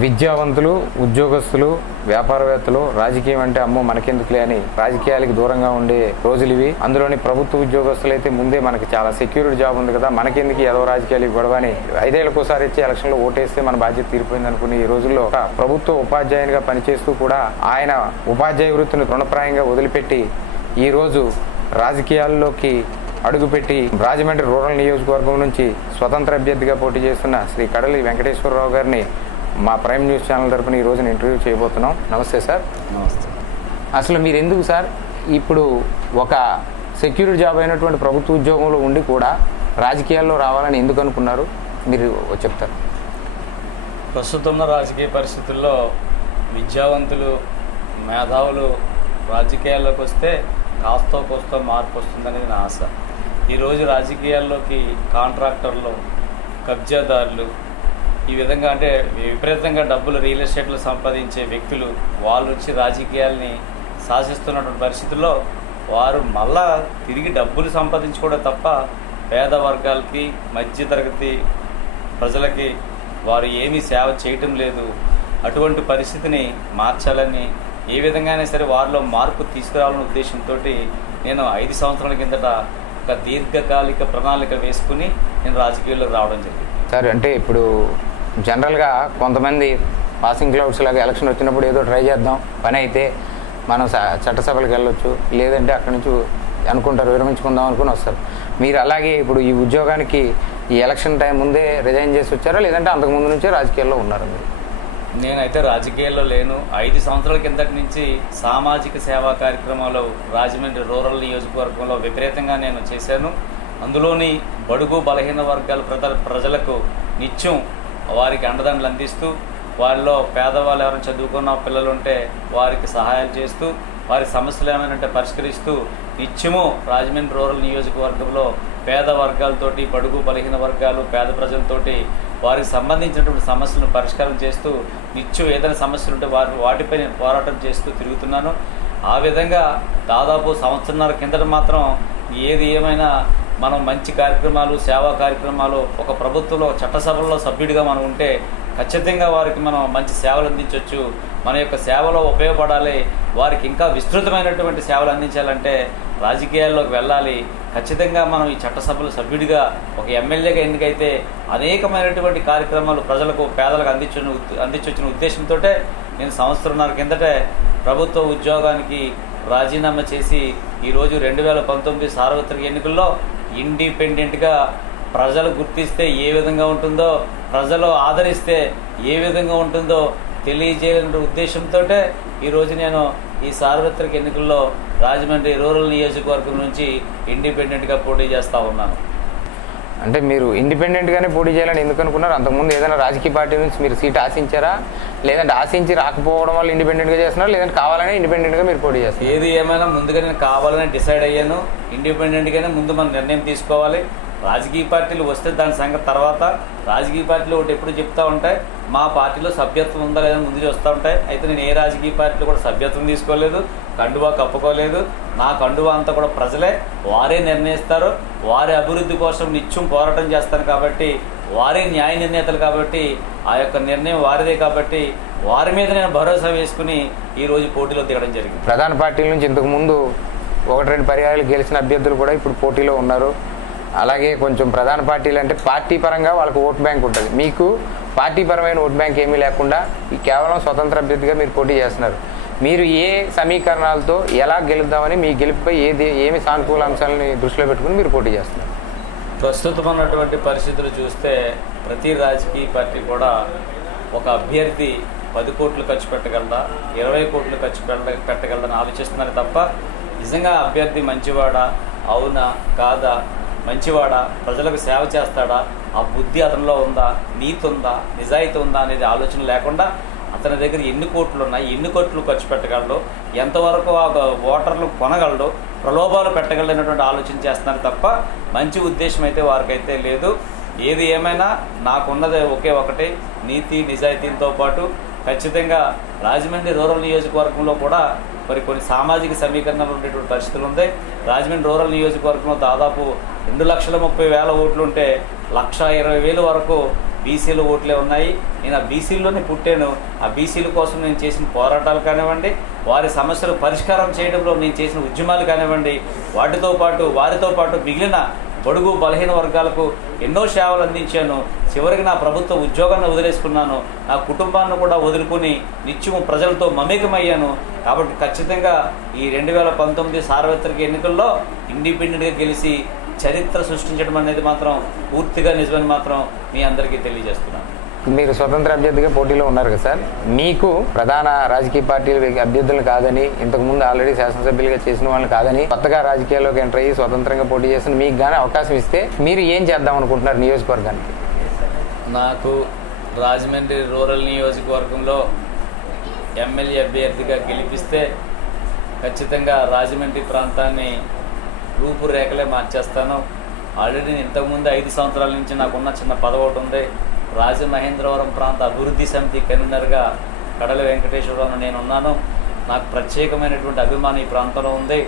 విద్యావంతులు ఉద్యోగస్తులు వ్యాపారవేత్తలు రాజకీయం అంటే అమ్మో మనకెందుకులే అని రాజకీయాలకి దూరంగా ఉండే రోజులు ఇవి. అందులోని ప్రభుత్వ ఉద్యోగస్తులు అయితే ముందే మనకి చాలా సెక్యూరిటీ జాబ్ ఉంది కదా మనకెందుకు ఏదో రాజకీయాలు గొడవ అని ఐదేళ్ళకు ఒకసారి ఇచ్చి ఎలక్షన్లో ఓటేస్తే మన బాధ్యత తీరిపోయింది అనుకుని ఈ రోజుల్లో ఒక ప్రభుత్వ ఉపాధ్యాయునిగా పనిచేస్తూ కూడా ఆయన ఉపాధ్యాయ వృత్తిని రుణప్రాయంగా వదిలిపెట్టి ఈ రోజు రాజకీయాల్లోకి అడుగుపెట్టి రాజమండ్రి రూరల్ నియోజకవర్గం నుంచి స్వతంత్ర అభ్యర్థిగా పోటీ చేస్తున్న శ్రీ కడలి వెంకటేశ్వరరావు గారిని మా ప్రైమ్ న్యూస్ ఛానల్ తరపున ఈ రోజున ఇంటర్వ్యూ చేయబోతున్నాం. నమస్తే సార్. నమస్తే. అసలు మీరు ఎందుకు సార్? ఇప్పుడు ఒక సెక్యూరిటీ జాబ్ అయినటువంటి ప్రభుత్వ ఉద్యోగంలో ఉండి కూడా రాజకీయాల్లో రావాలని ఎందుకు అనుకున్నారు? మీరు చెప్తారు. ప్రస్తుతం ఉన్న రాజకీయ పరిస్థితుల్లో విద్యావంతులు మేధావులు రాజకీయాల్లోకి వస్తే కాస్తో కోస్తో మార్పు వస్తుందనేది నా ఆశ. ఈరోజు రాజకీయాల్లోకి కాంట్రాక్టర్లు కబ్జాదారులు ఈ విధంగా అంటే విపరీతంగా డబ్బులు రియల్ ఎస్టేట్లు సంపాదించే వ్యక్తులు వాళ్ళ నుంచి రాజకీయాల్ని శాసిస్తున్నటువంటి పరిస్థితుల్లో వారు మళ్ళా తిరిగి డబ్బులు సంపాదించుకోవడం తప్ప పేద వర్గాలకి మధ్యతరగతి ప్రజలకి వారు ఏమీ సేవ చేయటం లేదు. అటువంటి పరిస్థితిని మార్చాలని ఏ విధంగానే సరే వారిలో మార్పు తీసుకురావాలనే ఉద్దేశంతో నేను ఐదు సంవత్సరాల కిందట ఒక దీర్ఘకాలిక ప్రణాళిక వేసుకుని నేను రాజకీయాల్లోకి రావడం జరిగింది. సార్ అంటే ఇప్పుడు జనరల్గా కొంతమంది పాసింగ్ క్లౌడ్స్ లాగా ఎలక్షన్ వచ్చినప్పుడు ఏదో ట్రై చేద్దాం పని అయితే మనం చట్టసభలకు వెళ్ళొచ్చు లేదంటే అక్కడి నుంచి అనుకుంటారు విరమించుకుందాం అనుకుని వస్తారు. మీరు అలాగే ఇప్పుడు ఈ ఉద్యోగానికి ఈ ఎలక్షన్ టైం ముందే రిజైన్ చేసి వచ్చారా లేదంటే అంతకు ముందు నుంచే రాజకీయాల్లో ఉన్నారు మీరు? నేనైతే రాజకీయాల్లో లేను. ఐదు సంవత్సరాల కిందటి నుంచి సామాజిక సేవా కార్యక్రమాలు రాజమండ్రి రూరల్ నియోజకవర్గంలో విపరీతంగా నేను చేశాను. అందులోని బడుగు బలహీన వర్గాల ప్రజలకు నిత్యం వారికి అండదండలు అందిస్తూ వారిలో పేదవాళ్ళు ఎవరైనా చదువుకున్న పిల్లలు ఉంటే వారికి సహాయాలు చేస్తూ వారి సమస్యలు ఏమైనా ఉంటే పరిష్కరిస్తూ నిత్యము రాజమండ్రి రూరల్ నియోజకవర్గంలో పేద వర్గాలతోటి బడుగు బలహీన వర్గాలు పేద ప్రజలతోటి వారికి సంబంధించినటువంటి సమస్యలను పరిష్కారం చేస్తూ నిత్యం ఏదైనా సమస్యలు ఉంటే వారి వాటిపై నేను పోరాటం చేస్తూ తిరుగుతున్నాను. ఆ విధంగా దాదాపు సంవత్సరంన్నర కిందట మాత్రం ఏది ఏమైనా మనం మంచి కార్యక్రమాలు సేవా కార్యక్రమాలు ఒక ప్రభుత్వంలో చట్టసభల్లో సభ్యుడిగా మనం ఉంటే ఖచ్చితంగా వారికి మనం మంచి సేవలు అందించవచ్చు మన యొక్క సేవలో ఉపయోగపడాలి. వారికి ఇంకా విస్తృతమైనటువంటి సేవలు అందించాలంటే రాజకీయాల్లోకి వెళ్ళాలి. ఖచ్చితంగా మనం ఈ చట్టసభలో సభ్యుడిగా ఒక ఎమ్మెల్యేగా ఎన్నికైతే అనేకమైనటువంటి కార్యక్రమాలు ప్రజలకు పేదలకు అందించిన అందించొచ్చిన ఉద్దేశంతో నేను సంవత్సరంన్నర కిందటే ప్రభుత్వ ఉద్యోగానికి రాజీనామా చేసి ఈరోజు రెండు వేల పంతొమ్మిది సార్వత్రిక ఎన్నికల్లో ఇండిపెండెంట్గా ప్రజలు గుర్తిస్తే ఏ విధంగా ఉంటుందో ప్రజలు ఆదరిస్తే ఏ విధంగా ఉంటుందో తెలియజేయాలనే ఉద్దేశంతో ఈరోజు నేను ఈ సార్వత్రిక ఎన్నికల్లో రాజమండ్రి రూరల్ నియోజకవర్గం నుంచి ఇండిపెండెంట్గా పోటీ చేస్తూ ఉన్నాను. అంటే మీరు ఇండిపెండెంట్గానే పోటీ చేయాలని ఎందుకు అనుకున్నారు? అంతకుముందు ఏదైనా రాజకీయ పార్టీ నుంచి మీరు సీట్ ఆశించారా? లేదంటే ఆశించి రాకపోవడం వల్ల ఇండిపెండెంట్గా చేస్తున్నారా? లేదంటే కావాలనే ఇండిపెండెంట్గా మీరు పోటీ చేస్తారు ఏది ఏమైనా ముందుగా నేను కావాలని డిసైడ్ అయ్యాను. ఇండిపెండెంట్గానే ముందు మనం నిర్ణయం తీసుకోవాలి. రాజకీయ పార్టీలు వస్తే దాని సంగతి తర్వాత. రాజకీయ పార్టీలు ఒకటి ఎప్పుడు చెప్తా ఉంటాయి. మా పార్టీలో సభ్యత్వం ఉందా లేదా ముందు చూస్తూ ఉంటాయి. అయితే నేను ఏ రాజకీయ పార్టీలో కూడా సభ్యత్వం తీసుకోలేదు. కండువా కప్పుకోలేదు. నా కండువా అంతా కూడా ప్రజలే. వారే నిర్ణయిస్తారు. వారి అభివృద్ధి కోసం నిత్యం పోరాటం చేస్తాను కాబట్టి వారే న్యాయ నిర్ణేతలు కాబట్టి ఆ యొక్క నిర్ణయం వారిదే కాబట్టి వారి మీద నేను భరోసా వేసుకుని ఈరోజు పోటీలో దిగడం జరిగింది. ప్రధాన పార్టీల నుంచి ఇంతకు ముందు ఒకటి రెండు పర్యాయాలు గెలిచిన అభ్యర్థులు కూడా ఇప్పుడు పోటీలో ఉన్నారు. అలాగే కొంచెం ప్రధాన పార్టీలు అంటే పార్టీ పరంగా వాళ్ళకి ఓట్ బ్యాంక్ ఉంటుంది. మీకు పార్టీ పరమైన ఓట్ బ్యాంక్ ఏమీ లేకుండా కేవలం స్వతంత్ర అభ్యర్థిగా మీరు పోటీ చేస్తున్నారు. మీరు ఏ సమీకరణాలతో ఎలా గెలుద్దామని మీ గెలుపుపై ఏది ఏమి సానుకూల అంశాలని దృష్టిలో పెట్టుకుని మీరు పోటీ చేస్తున్నారు? ప్రస్తుతం ఉన్నటువంటి పరిస్థితులు చూస్తే ప్రతి రాజకీయ పార్టీ కూడా ఒక అభ్యర్థి పది కోట్లు ఖర్చు పెట్టగలదా ఇరవై కోట్లు ఖర్చు పెట్ట పెట్టగలదని ఆలోచిస్తున్నారు తప్ప నిజంగా అభ్యర్థి మంచివాడా అవునా కాదా మంచివాడా ప్రజలకు సేవ చేస్తాడా ఆ బుద్ధి అతనిలో ఉందా నీతి ఉందా నిజాయితీ ఉందా అనేది ఆలోచన లేకుండా అతని దగ్గర ఎన్ని కోట్లు ఉన్నాయి ఎన్ని కోట్లు ఖర్చు పెట్టగలడు ఎంతవరకు ఆ ఓటర్లు కొనగలడు ప్రలోభాలు పెట్టగలనటువంటి ఆలోచన చేస్తున్నారు తప్ప మంచి ఉద్దేశం అయితే వారికైతే లేదు. ఏది ఏమైనా నాకున్నది ఒకే ఒకటి నీతి నిజాయితీతో పాటు ఖచ్చితంగా రాజమండ్రి రూరల్ నియోజకవర్గంలో కూడా మరి కొన్ని సామాజిక సమీకరణలు ఉండేటువంటి పరిస్థితులు ఉంది. రాజమండ్రి రూరల్ నియోజకవర్గంలో దాదాపు రెండు లక్షల ముప్పై వేల ఓట్లు ఉంటే లక్ష ఇరవై వేలు వరకు బీసీలు ఓట్లే ఉన్నాయి. నేను ఆ బీసీల్లోనే పుట్టాను. ఆ బీసీల కోసం నేను చేసిన పోరాటాలు కానివ్వండి వారి సమస్యలు పరిష్కారం చేయడంలో నేను చేసిన ఉద్యమాలు కానివ్వండి వాటితో పాటు వారితో పాటు మిగిలిన బడుగు బలహీన వర్గాలకు ఎన్నో సేవలు అందించాను. చివరికి నా ప్రభుత్వ ఉద్యోగాన్ని వదిలేసుకున్నాను. నా కుటుంబాన్ని కూడా వదులుకుని నిత్యం ప్రజలతో మమేకమయ్యాను. కాబట్టి ఖచ్చితంగా ఈ రెండు వేల పంతొమ్మిది సార్వత్రిక ఎన్నికల్లో ఇండిపెండెంట్గా గెలిచి చరిత్ర సృష్టించడం అనేది మాత్రం పూర్తిగా నిజమని మాత్రం మీ అందరికీ తెలియజేస్తున్నాను. మీరు స్వతంత్ర అభ్యర్థిగా పోటీలో ఉన్నారు కదా సార్. మీకు ప్రధాన రాజకీయ పార్టీల అభ్యర్థులు కాదని ఇంతకు ముందు ఆల్రెడీ శాసనసభ్యులుగా చేసిన వాళ్ళు కాదని కొత్తగా రాజకీయాల్లోకి ఎంటర్ అయ్యి స్వతంత్రంగా పోటీ చేసిన మీకు గానీ అవకాశం ఇస్తే మీరు ఏం చేద్దాం అనుకుంటున్నారు నియోజకవర్గానికి? నాకు రాజమండ్రి రూరల్ నియోజకవర్గంలో ఎమ్మెల్యే అభ్యర్థిగా గెలిపిస్తే ఖచ్చితంగా రాజమండ్రి ప్రాంతాన్ని రూపురేఖలే మార్చేస్తాను. ఆల్రెడీ నేను ఇంతకుముందు ఐదు సంవత్సరాల నుంచి నాకున్న చిన్న పదవి ఒకటి ఉంది రాజమహేంద్రవరం ప్రాంత అభివృద్ధి సమితి కన్వీనర్గా కడల వెంకటేశ్వరరావు నేను ఉన్నాను నాకు ప్రత్యేకమైనటువంటి అభిమానం ఈ ప్రాంతంలో ఉంది.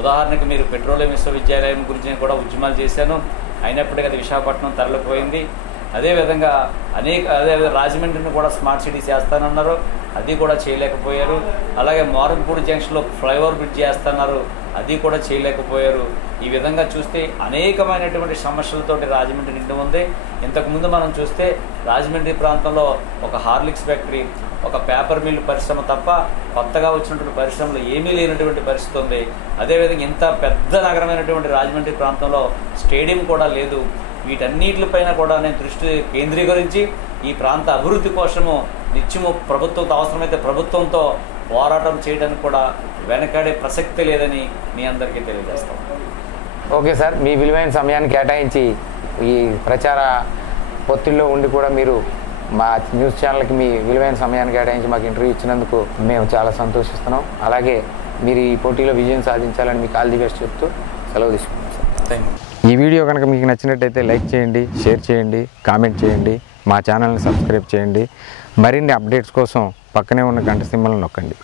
ఉదాహరణకు మీరు పెట్రోలియం విశ్వవిద్యాలయం గురించి కూడా ఉద్యమాలు చేశాను. అయినప్పటికీ అది విశాఖపట్నం తరలిపోయింది. అదేవిధంగా అనేక అదే రాజమండ్రిని కూడా స్మార్ట్ సిటీ చేస్తానన్నారు. అది కూడా చేయలేకపోయారు. అలాగే మారంపూడి జంక్షన్లో ఫ్లైఓవర్ బ్రిడ్జ్ చేస్తున్నారు. అది కూడా చేయలేకపోయారు. ఈ విధంగా చూస్తే అనేకమైనటువంటి సమస్యలతోటి రాజమండ్రి నిండి ఉంది. ఇంతకుముందు మనం చూస్తే రాజమండ్రి ప్రాంతంలో ఒక హార్లిక్స్ ఫ్యాక్టరీ ఒక పేపర్ మిల్ పరిశ్రమ తప్ప కొత్తగా వచ్చినటువంటి పరిశ్రమలు ఏమీ లేనటువంటి పరిస్థితి ఉంది. అదేవిధంగా ఇంత పెద్ద నగరమైనటువంటి రాజమండ్రి ప్రాంతంలో స్టేడియం కూడా లేదు. వీటన్నిటిపైన కూడా నేను దృష్టి కేంద్రీకరించి ఈ ప్రాంత అభివృద్ధి కోసము నిత్యము ప్రభుత్వంతో అవసరమైతే ప్రభుత్వంతో పోరాటం చేయడానికి కూడా వెనకాడే ప్రసక్తి లేదని మీ అందరికీ తెలియజేస్తాం. ఓకే సార్ మీ విలువైన సమయాన్ని కేటాయించి ఈ ప్రచార ఒత్తిడిలో ఉండి కూడా మీరు మా న్యూస్ ఛానల్కి మీ విలువైన సమయాన్ని కేటాయించి మాకు ఇంటర్వ్యూ ఇచ్చినందుకు మేము చాలా సంతోషిస్తున్నాం. అలాగే మీరు ఈ పోటీలో విజయం సాధించాలని మీకు ఆల్ ది బెస్ట్ చెప్తూ సెలవు తీసుకుంటాం సార్. థ్యాంక్ యూ ఈ వీడియో కనుక మీకు నచ్చినట్టయితే లైక్ చేయండి షేర్ చేయండి కామెంట్ చేయండి మా ఛానల్ని సబ్స్క్రైబ్ చేయండి. మరిన్ని అప్డేట్స్ కోసం పక్కనే ఉన్న గంట సింబల్ నొక్కండి.